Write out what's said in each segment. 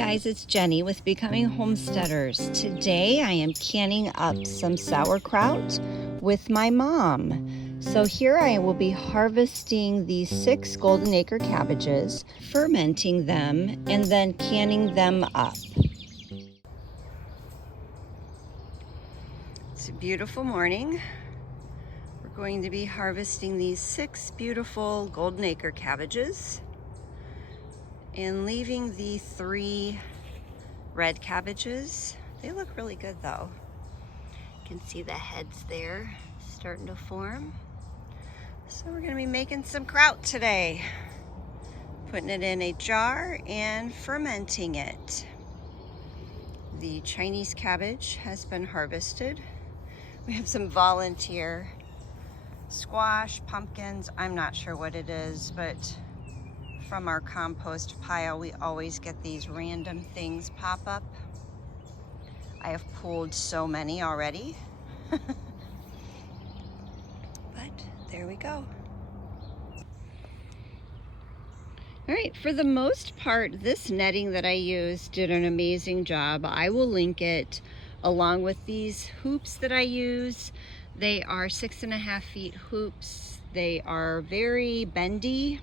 guys, it's Jenny with Becoming Homesteaders. Today I am canning up some sauerkraut with my mom. So here I will be harvesting these 6 Golden Acre cabbages, fermenting them, and then canning them up. It's a beautiful morning. We're going to be harvesting these 6 beautiful Golden Acre cabbages and leaving the 3 red cabbages. They look really good though. You can see the heads there starting to form. So we're gonna be making some kraut today. Putting it in a jar and fermenting it. The Chinese cabbage has been harvested. We have some volunteer squash, pumpkins, I'm not sure what it is, but from our compost pile, we always get these random things pop up. I have pulled so many already. But there we go. All right, for the most part, this netting that I used did an amazing job. I will link it along with these hoops that I use. They are 6.5 feet hoops. They are very bendy.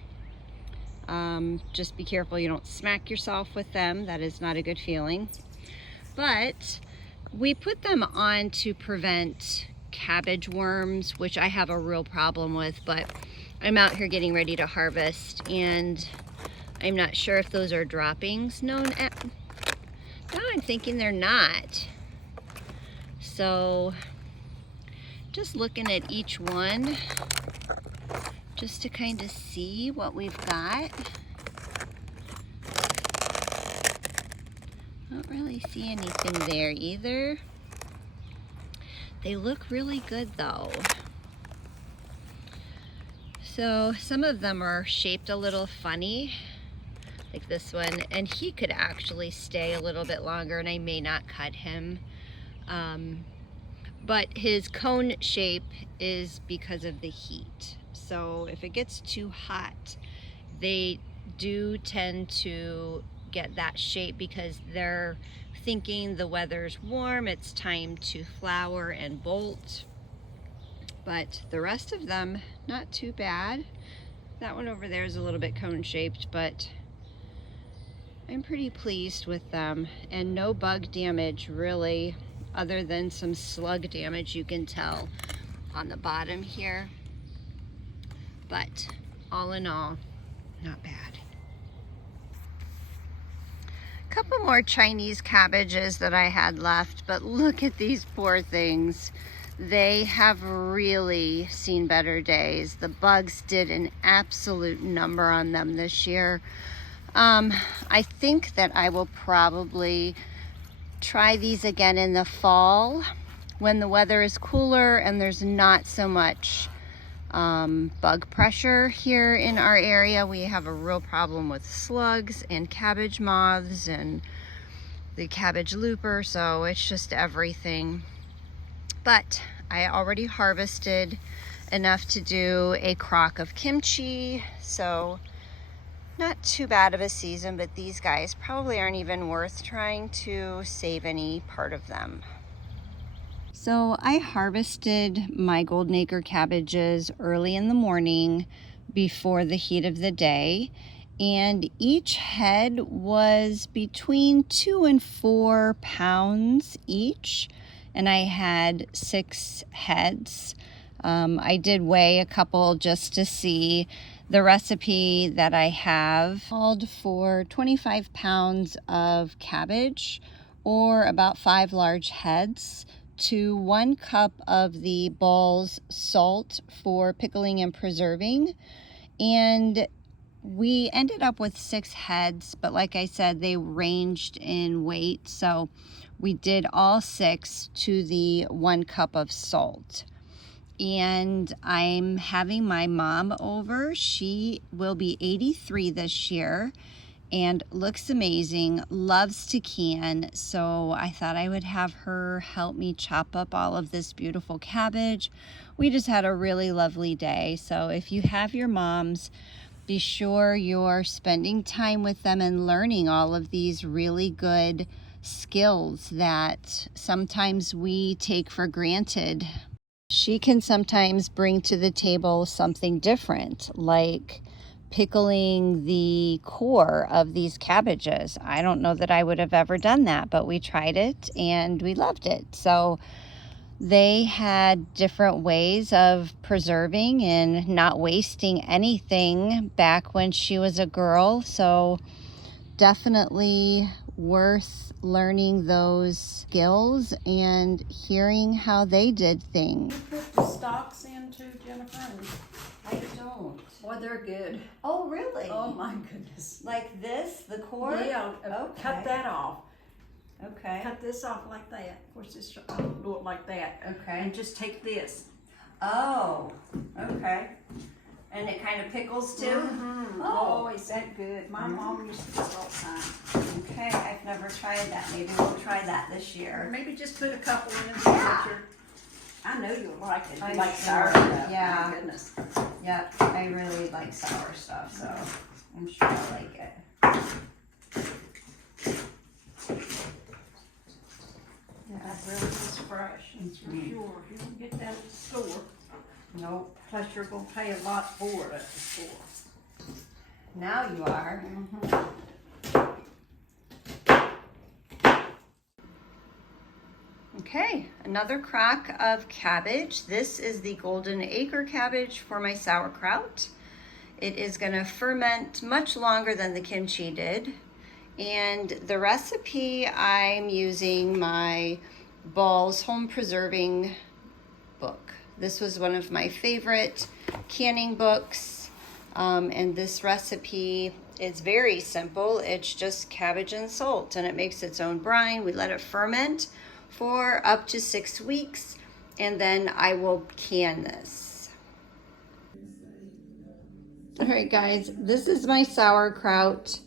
Just be careful you don't smack yourself with them. That is not a good feeling. But we put them on to prevent cabbage worms, which I have a real problem with, but I'm out here getting ready to harvest and I'm not sure if those are droppings. No, now I'm thinking they're not. So just looking at each one just to kind of see what we've got. Don't really see anything there either. They look really good though. So some of them are shaped a little funny, like this one, and he could actually stay a little bit longer and I may not cut him. But his cone shape is because of the heat. So if it gets too hot, they do tend to get that shape because they're thinking the weather's warm, it's time to flower and bolt. But the rest of them, not too bad. That one over there is a little bit cone shaped, but I'm pretty pleased with them. And no bug damage really, other than some slug damage you can tell on the bottom here. But all in all, not bad. A couple more Chinese cabbages that I had left, but look at these poor things. They have really seen better days. The bugs did an absolute number on them this year. I think that I will probably try these again in the fall when the weather is cooler and there's not so much bug pressure here in our area. We have a real problem with slugs and cabbage moths and the cabbage looper, so it's just everything. But I already harvested enough to do a crock of kimchi, so not too bad of a season, but these guys probably aren't even worth trying to save any part of them. So I harvested my Golden Acre cabbages early in the morning before the heat of the day, and each head was between 2 and 4 pounds each, and I had 6 heads. I did weigh a couple just to see. The recipe that I have called for 25 pounds of cabbage, or about 5 large heads, to 1 cup of the Ball's salt for pickling and preserving. And we ended up with 6 heads, but like I said, they ranged in weight, so we did all 6 to the 1 cup of salt. And I'm having my mom over. She will be 83 this year and looks amazing, loves to can, so I thought I would have her help me chop up all of this beautiful cabbage. We just had a really lovely day, so if you have your moms, Be sure you're spending time with them and learning all of these really good skills that sometimes we take for granted. She can sometimes bring to the table something different, like pickling the core of these cabbages. I don't know that I would have ever done that, but we tried it and we loved it. So they had different ways of preserving and not wasting anything back when she was a girl. So definitely worth learning those skills and hearing how they did things. You put the stalks in too, Jennifer? I don't. Boy, they're good. Oh, really? Oh my goodness. Like this, the core? Yeah, Okay. cut that off. Okay. Cut this off like that. Of course, I don't do it like that. Okay. And just take this. Oh, okay. And it kind of pickles too? Mm-hmm. Oh, is that good? My mom used to do it all the time. Okay, I've never tried that. Maybe we'll try that this Or year. maybe just put a couple in the Yeah. future. I know you'll like it. I'm You like sure. sour stuff. Yeah. My goodness. Yep, I really like sour stuff, so I'm sure I'll like it. Yeah, that really is fresh. It's for sure. You don't get that at the store. Nope. Plus, you're going to pay a lot for it at the store. Now you are. Okay, another crock of cabbage. This is the Golden Acre Cabbage for my sauerkraut. It is going to ferment much longer than the kimchi did. And the recipe, I'm using my Ball's Home Preserving book. This was one of my favorite canning books. And this recipe is very simple. It's just cabbage and salt, and it makes its own brine. We let it ferment for up to 6 weeks, and then I will can this. All right, guys, this is my sauerkraut.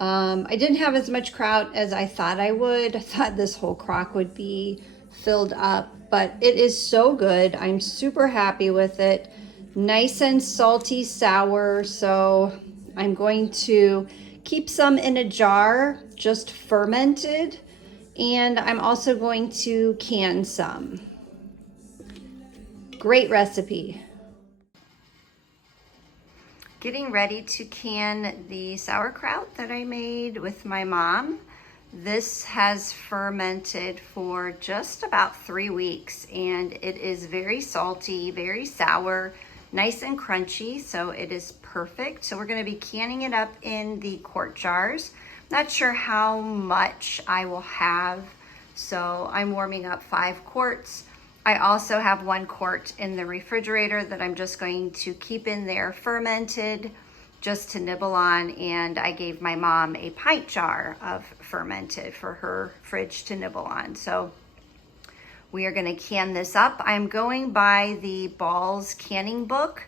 I didn't have as much kraut as I thought I would. I thought this whole crock would be filled up, but it is so good. I'm super happy with it. Nice and salty sour, so I'm going to keep some in a jar, just fermented, and I'm also going to can some. Great recipe. Getting ready to can the sauerkraut that I made with my mom. This has fermented for just about 3 weeks, and it is very salty, very sour, nice and crunchy, so it is perfect. So we're going to be canning it up in the quart jars. Not sure how much I will have, so I'm warming up 5 quarts. I also have 1 quart in the refrigerator that I'm just going to keep in there fermented just to nibble on, and I gave my mom a pint jar of fermented for her fridge to nibble on. So we are going to can this up. I'm going by the Ball's canning book.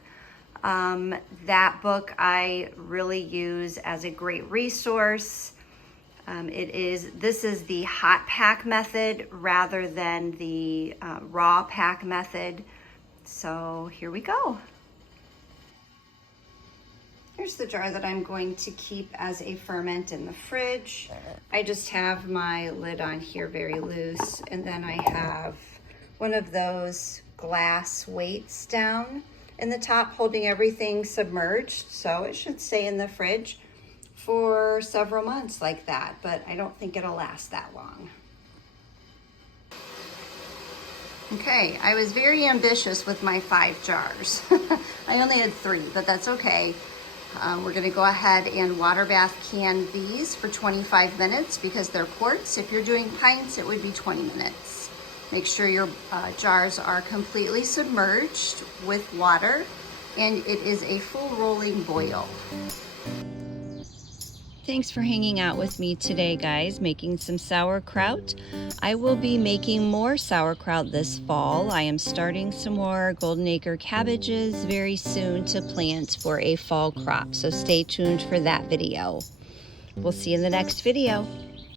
That book I really use as a great resource. This is the hot pack method rather than the raw pack method. So here we go. Here's the jar that I'm going to keep as a ferment in the fridge. I just have my lid on here very loose, and then I have one of those glass weights down in the top holding everything submerged, so it should stay in the fridge for several months like that, but I don't think it'll last that long. Okay, I was very ambitious with my 5 jars. I only had 3, but that's okay. We're gonna go ahead and water bath can these for 25 minutes because they're quarts. If you're doing pints, it would be 20 minutes. Make sure your jars are completely submerged with water, and it is a full rolling boil. Thanks for hanging out with me today, guys, making some sauerkraut. I will be making more sauerkraut this fall. I am starting some more Golden Acre cabbages very soon to plant for a fall crop, so stay tuned for that video. We'll see you in the next video.